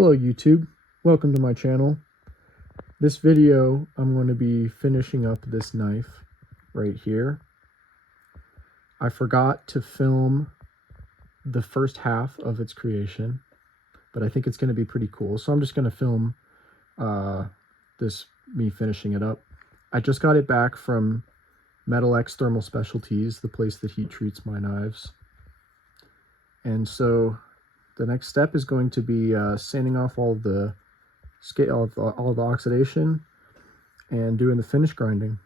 Hello YouTube, welcome to my channel. This video I'm going to be finishing up this knife right here. I forgot to film the first half of its creation, but I think it's going to be pretty cool, so I'm just going to film me finishing it up. I just got it back from Metal X Thermal Specialties, the place that heat treats my knives, and so the next step is going to be sanding off all the oxidation and doing the finish grinding.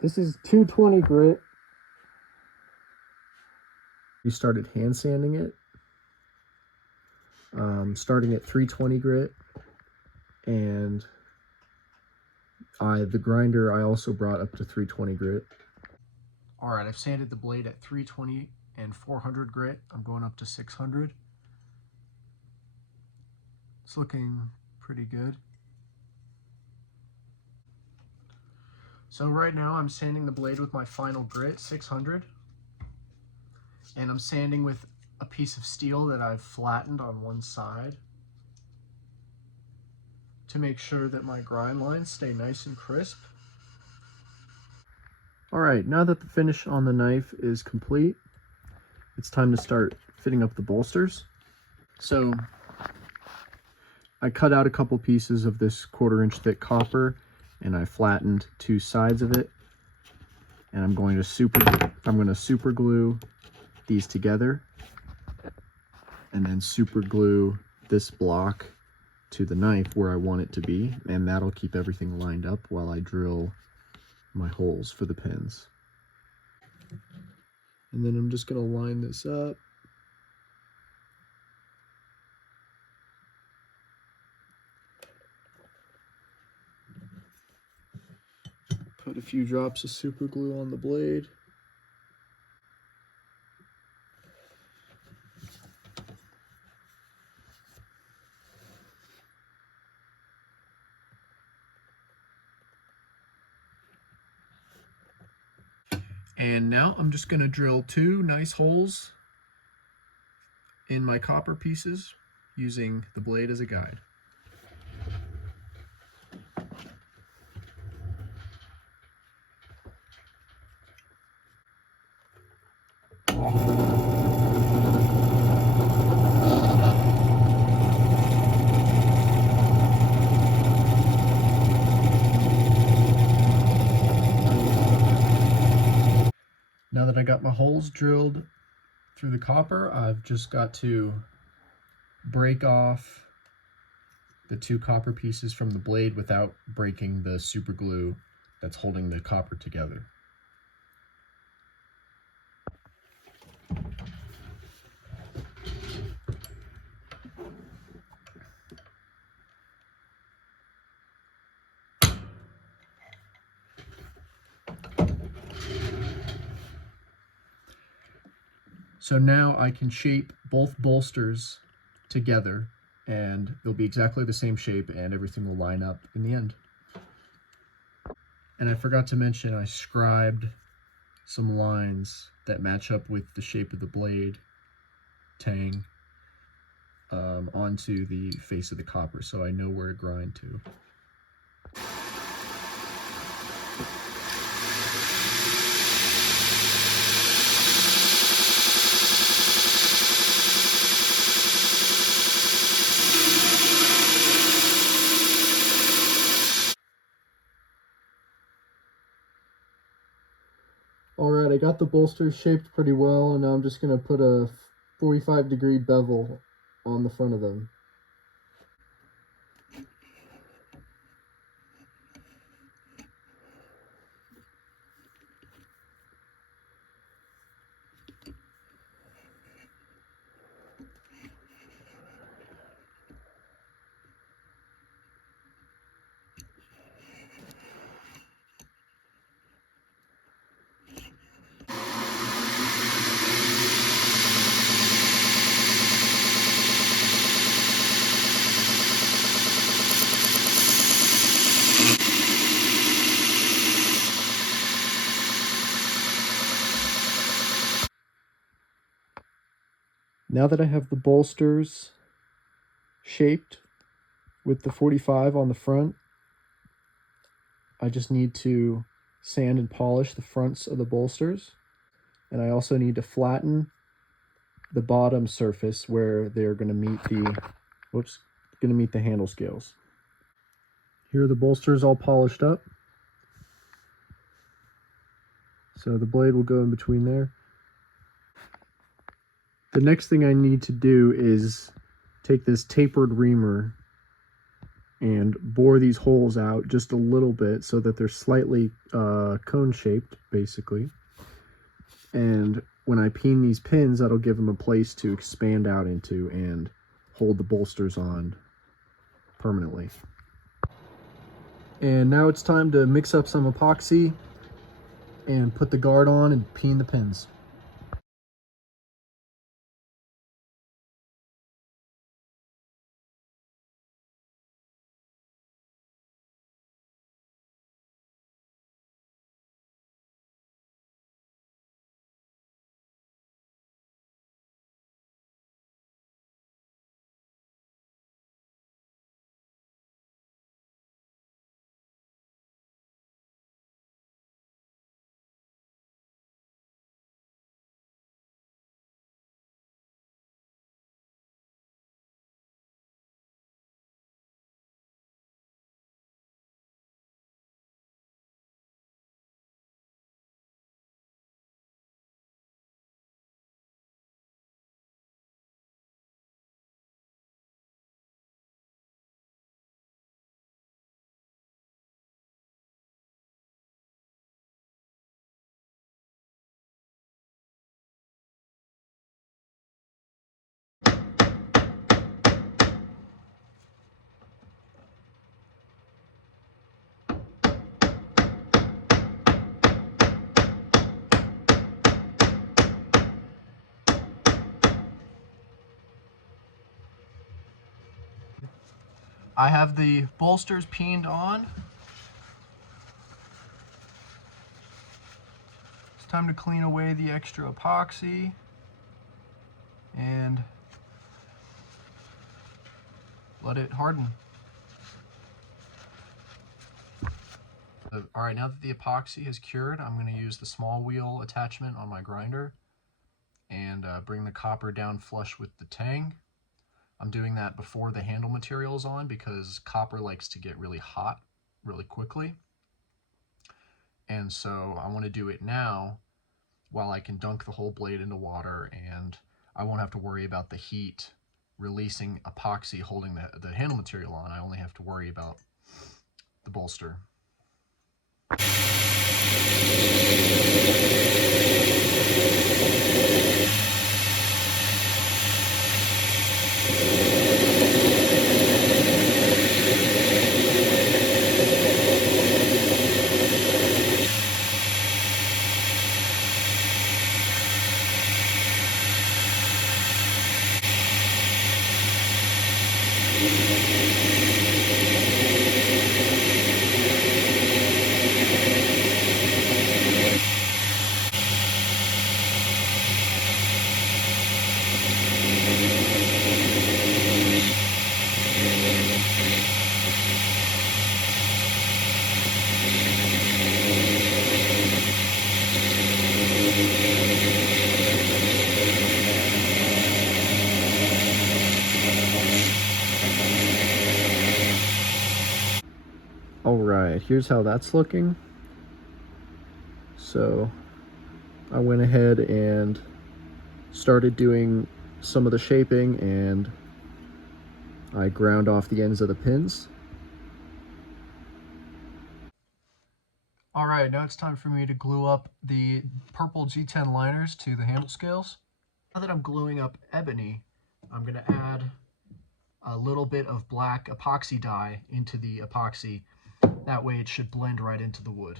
This is 220 grit. We started hand sanding it, starting at 320 grit, and the grinder I also brought up to 320 grit. All right, I've sanded the blade at 320 and 400 grit. I'm going up to 600. It's looking pretty good. So right now I'm sanding the blade with my final grit, 600. And I'm sanding with a piece of steel that I've flattened on one side to make sure that my grind lines stay nice and crisp. All right, now that the finish on the knife is complete, it's time to start fitting up the bolsters. So I cut out a couple pieces of this 1/4 inch thick copper and I flattened two sides of it, and I'm going to super glue these together and then super glue this block to the knife where I want it to be, and that'll keep everything lined up while I drill my holes for the pins. And then I'm just going to line this up. Put a few drops of super glue on the blade. And now I'm just going to drill two nice holes in my copper pieces using the blade as a guide. Now that I got my holes drilled through the copper, I've just got to break off the two copper pieces from the blade without breaking the super glue that's holding the copper together. So now I can shape both bolsters together and they'll be exactly the same shape and everything will line up in the end. And I forgot to mention I scribed some lines that match up with the shape of the blade tang onto the face of the copper, so I know where to grind to. Alright, I got the bolsters shaped pretty well, and now I'm just going to put a 45-degree bevel on the front of them. Now that I have the bolsters shaped with the 45 on the front, I just need to sand and polish the fronts of the bolsters. And I also need to flatten the bottom surface where they're going to meet the handle scales. Here are the bolsters all polished up. So the blade will go in between there. The next thing I need to do is take this tapered reamer and bore these holes out just a little bit so that they're slightly cone shaped, basically. And when I peen these pins, that'll give them a place to expand out into and hold the bolsters on permanently. And now it's time to mix up some epoxy and put the guard on and peen the pins. I have the bolsters peened on. It's time to clean away the extra epoxy and let it harden. All right, now that the epoxy has cured, I'm going to use the small wheel attachment on my grinder and bring the copper down flush with the tang. I'm doing that before the handle material is on because copper likes to get really hot really quickly. And so I want to do it now while I can dunk the whole blade into water, and I won't have to worry about the heat releasing epoxy holding the handle material on. I only have to worry about the bolster. Alright, here's how that's looking. So I went ahead and started doing some of the shaping, and I ground off the ends of the pins. All right, now it's time for me to glue up the purple G10 liners to the handle scales. Now that I'm gluing up ebony, I'm going to add a little bit of black epoxy dye into the epoxy. That way it should blend right into the wood.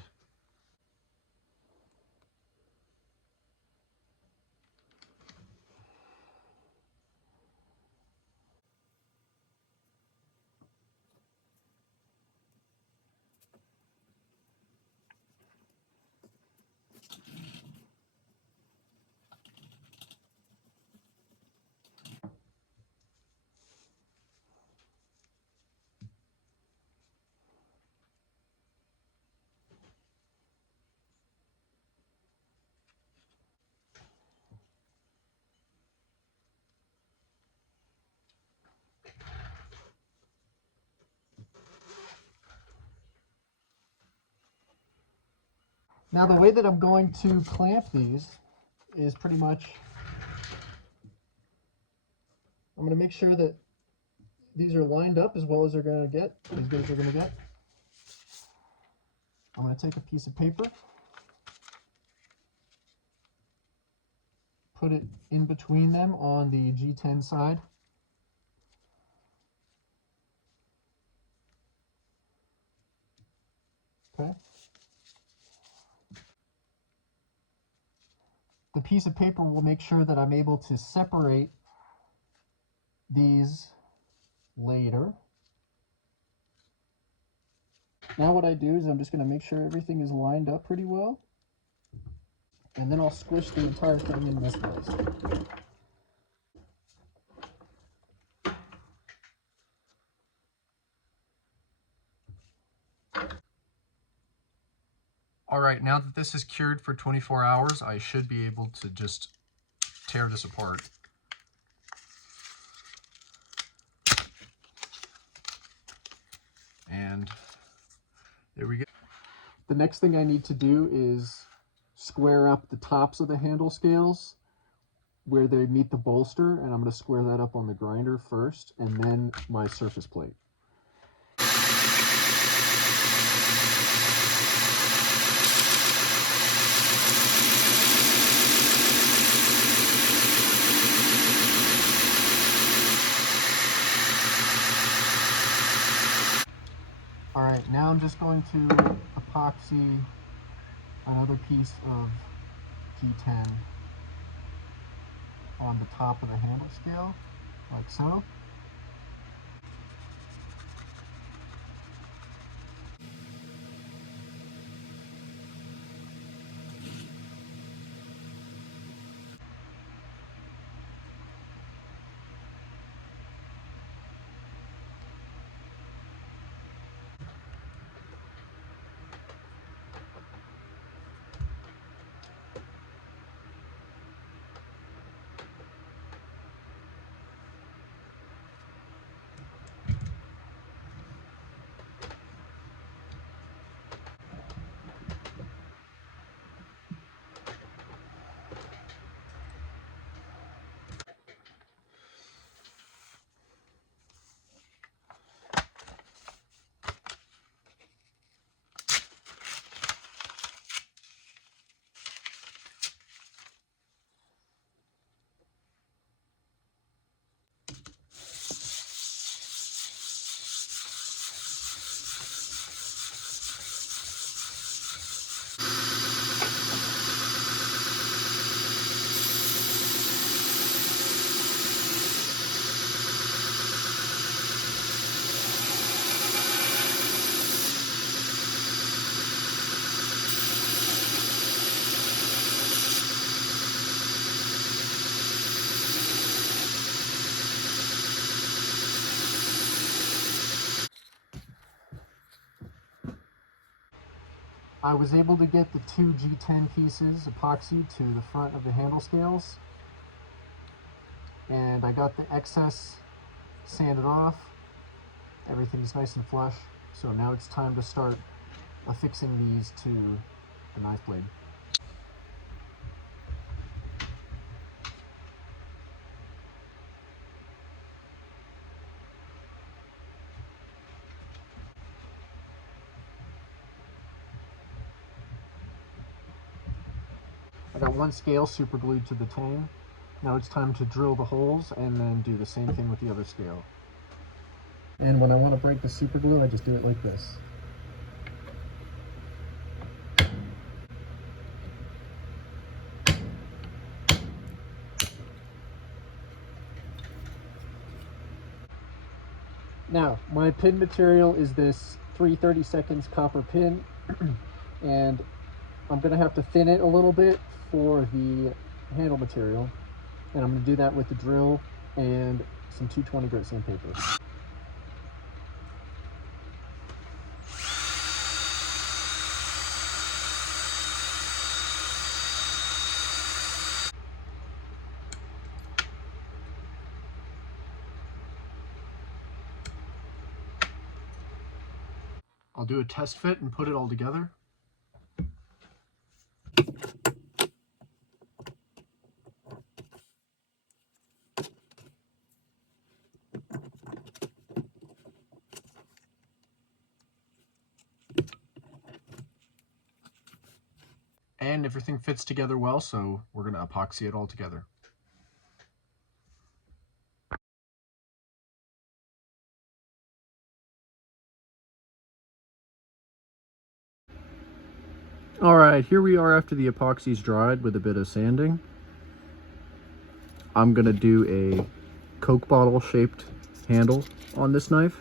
Now the way that I'm going to clamp these is pretty much, I'm going to make sure that these are lined up as well as they're going to get, as good as they're going to get. I'm going to take a piece of paper, put it in between them on the G10 side. Okay. The piece of paper will make sure that I'm able to separate these later. Now what I do is I'm just going to make sure everything is lined up pretty well, and then I'll squish the entire thing in this place. All right, now that this is cured for 24 hours, I should be able to just tear this apart. And there we go. The next thing I need to do is square up the tops of the handle scales where they meet the bolster, and I'm going to square that up on the grinder first, and then my surface plate. All right, now I'm just going to epoxy another piece of G10 on the top of the handle scale, like so. I was able to get the two G10 pieces epoxied to the front of the handle scales, and I got the excess sanded off. Everything's nice and flush, so now it's time to start affixing these to the knife blade. I got one scale super glued to the tang. Now it's time to drill the holes and then do the same thing with the other scale. And when I want to break the super glue, I just do it like this. Now, my pin material is this 3/32 copper pin, and I'm going to have to thin it a little bit for the handle material, and I'm going to do that with the drill and some 220 grit sandpaper. I'll do a test fit and put it all together. And everything fits together well, so we're going to epoxy it all together. Alright, here we are after the epoxy's dried with a bit of sanding. I'm going to do a Coke bottle shaped handle on this knife.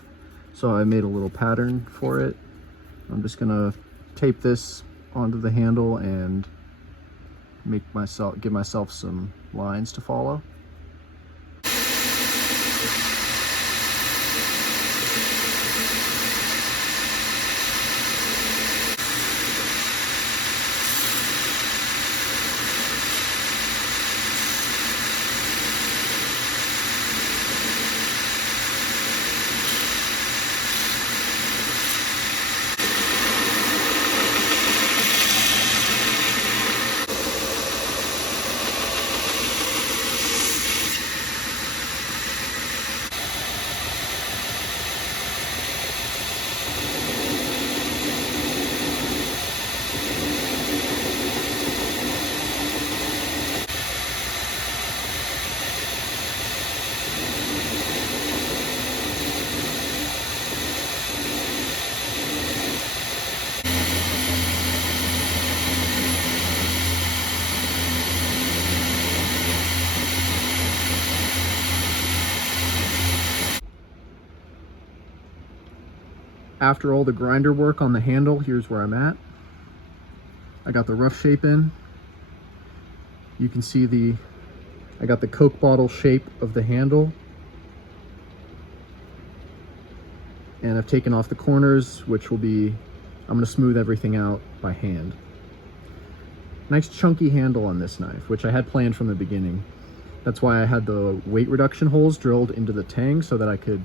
So I made a little pattern for it. I'm just going to tape this onto the handle and give myself some lines to follow. After all the grinder work on the handle, here's where I'm at. I got the rough shape in. You can see I got the Coke bottle shape of the handle. And I've taken off the corners, which will be, I'm gonna smooth everything out by hand. Nice chunky handle on this knife, which I had planned from the beginning. That's why I had the weight reduction holes drilled into the tang so that I could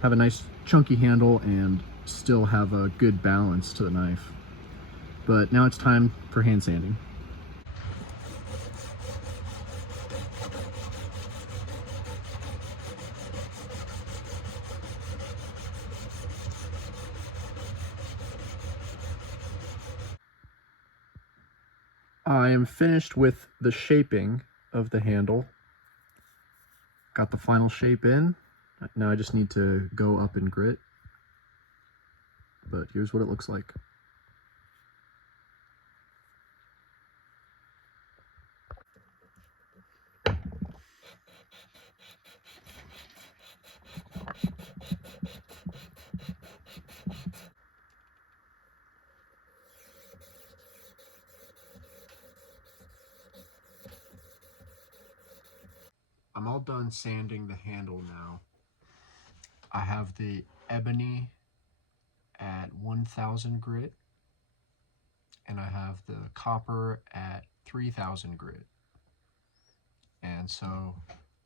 have a nice chunky handle and still have a good balance to the knife. But now it's time for hand sanding. I am finished with the shaping of the handle. Got the final shape in. Now I just need to go up in grit. But here's what it looks like. I'm all done sanding the handle now. I have the ebony at 1000 grit, and I have the copper at 3000 grit. And so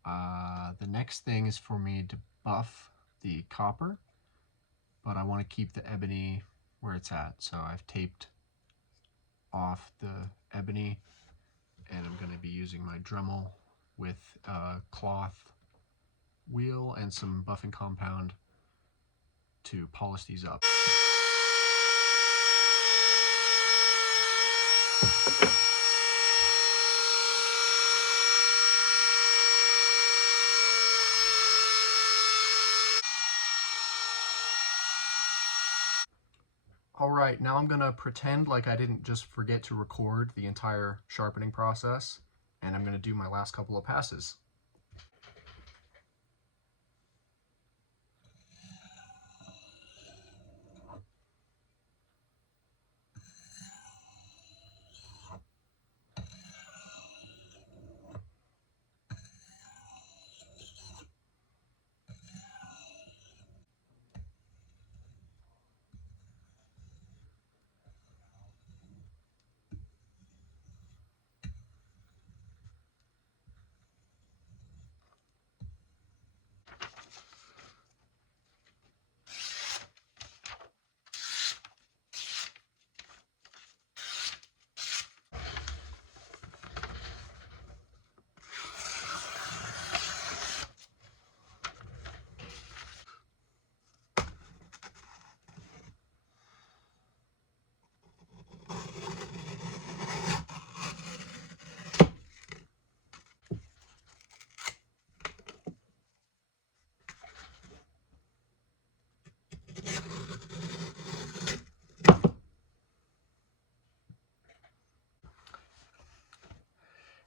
the next thing is for me to buff the copper, but I want to keep the ebony where it's at. So I've taped off the ebony, and I'm going to be using my Dremel with a cloth wheel and some buffing compound to polish these up. All right, now I'm gonna pretend like I didn't just forget to record the entire sharpening process, and I'm gonna do my last couple of passes.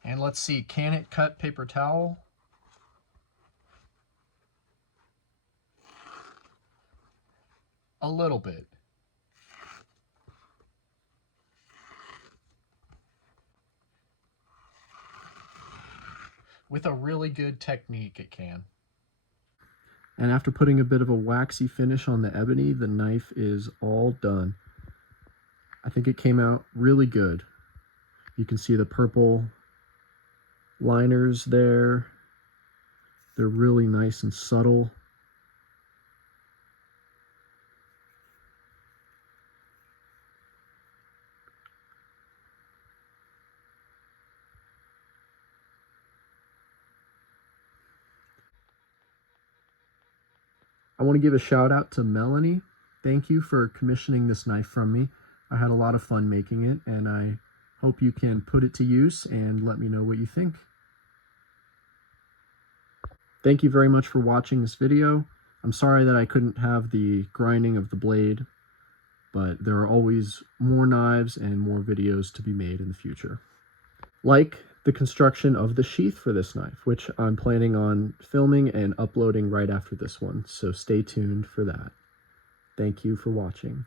And let's see, can it cut paper towel? A little bit. With a really good technique, it can. And after putting a bit of a waxy finish on the ebony, the knife is all done. I think it came out really good. You can see the purple liners there. They're really nice and subtle. I want to give a shout out to Melanie. Thank you for commissioning this knife from me. I had a lot of fun making it, and I hope you can put it to use and let me know what you think. Thank you very much for watching this video. I'm sorry that I couldn't have the grinding of the blade, but there are always more knives and more videos to be made in the future. Like the construction of the sheath for this knife, which I'm planning on filming and uploading right after this one, so stay tuned for that. Thank you for watching.